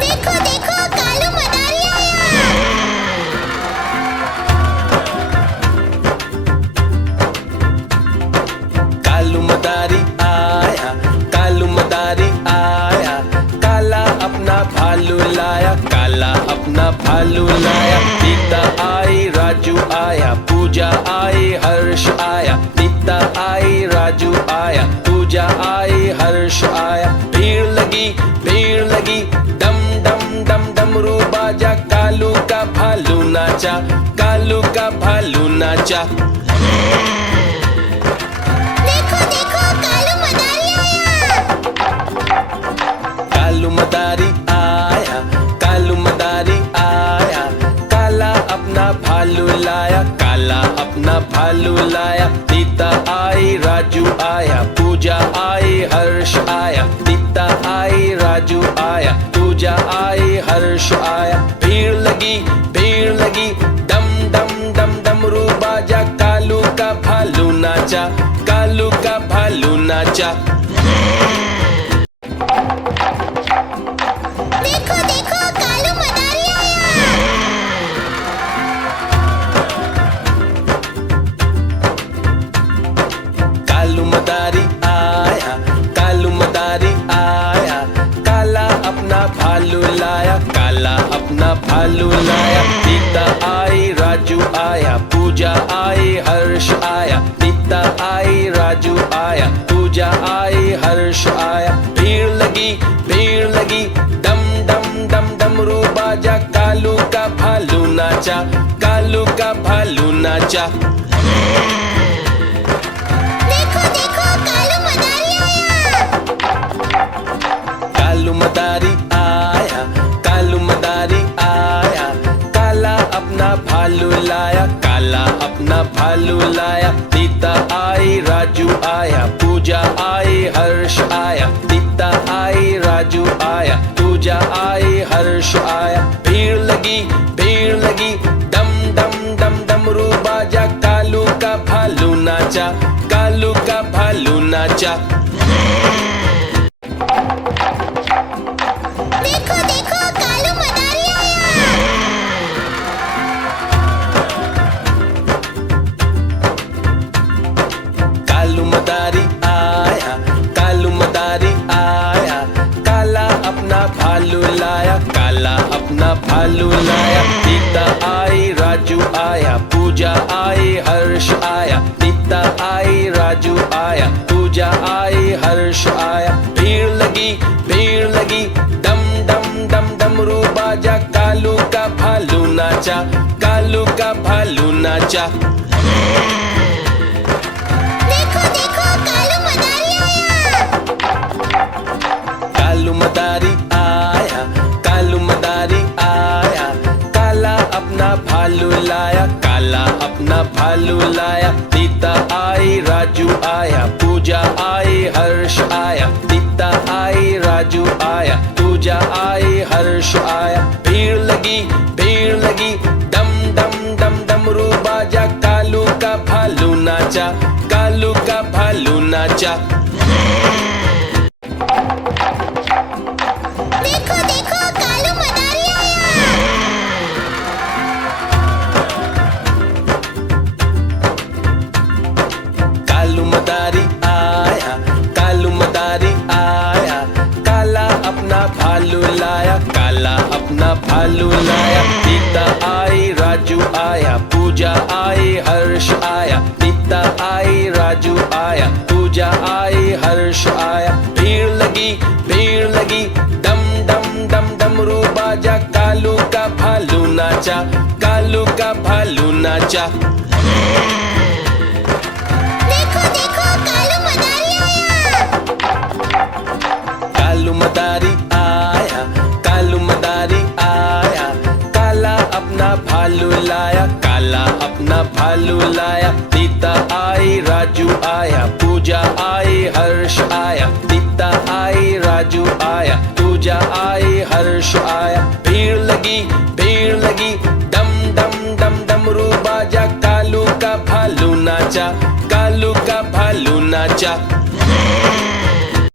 देखो देखो कालू मदारी आया। कालू मदारी आया, कालू मदारी आया, काला अपना भालू लाया, काला अपना भालू लाया। सीता आई, राजू आया, पूजा आई, हर्ष आया। सीता आई, राजू आया, पूजा आई, हर्ष आया। भीड़ लगी, डम डम डम डमरू बाजा, कालू का भालू नाचा, कालू का भालू नाचा। देखो देखो कालू मदारी आया। कालू मदारी आया, कालू मदारी आया, काला अपना भालू लाया, काला अपना भालू लाया। सीता आई, राजू आया, पूजा आई, हर्ष आया। सीता आई, राजू आया, पूजा आई, हर्ष आया। भीड़ लगी, डम डम डम डमरू बाजा, कालू का भालू नाचा, कालू का भालू नाचा। देखो देखो कालू मदारी आया। कालू मदारी आया, कालू मदारी आया, काला अपना भालू लाया, काला अपना भालू लाया। सीता आई, राजू आया, पूजा आई, हर्ष आया। सीता आई, राजू आया, पूजा आई, हर्ष आया। भीड़ लगी, डम डम डम डमरू बाजा, कालू का भालू नाचा, कालू का भालू नाचा। देखो देखो कालू मदारी आया। कालू मदारी आया, कालू मदारी आया, काला अपना भालू लाया, काला अपना भालू लाया। सीता आई, राजू आया, पूजा आई, हर्ष आया। सीता आई, राजू आया, पूजा आई, हर्ष आया। भीड़ लगी, डम डम डम डमरू बाजा, कालू का भालू नाचा, कालू का भालू नाचा। देखो देखो कालू मदारी आया। कालू मदारी आया, कालू मदारी आया, काला अपना भालू लाया, काला अपना भालू लाया। सीता आई, राजू आया, पूजा आई, हर्ष आया। सीता आई, राजू आया, पूजा आई, हर्ष आया। भीड़ लगी, डम डम डम डमरू बाजा, कालू का भालू नाचा, कालू का भालू नाचा। देखो देखो कालू मदारी आया। कालू मदारी आया, कालू मदारी आया, काला अपना भालू लाया, काला अपना भालू लाया। सीता आई, राजू आया, पूजा आई, हर्ष आया। सीता आई, राजू आया, पूजा आई, हर्ष आया। भीड़ लगी, डम डम डम डमरू बाजा, कालू का भालू नाचा, कालू का भालू नाचा। देखो देखो कालू मदारी आया। कालू मदारी आया, कालू मदारी आया, काला अपना भालू लाया, काला अपना भालू लाया। सीता आई, राजू आया, पूजा आई, हर्ष आया। सीता आई, राजू आया, पूजा आई, हर्ष आया। भीड़ लगी, डम डम डम डमरू बाजा, कालू का भालू नाचा, कालू का भालू नाचा। देखो देखो कालू मदारी आया। कालू मदारी आया, कालू मदारी आया, काला अपना भालू लाया, काला अपना भालू लाया। सीता आई, राजू आया, पूजा आई, हर्ष आया। सीता आई, राजू आया, पूजा आई, हर्ष आया। भीड़ लगी, डम डम डम डमरू बाजा, कालू का भालू नाचा, कालू का भालू नाचा।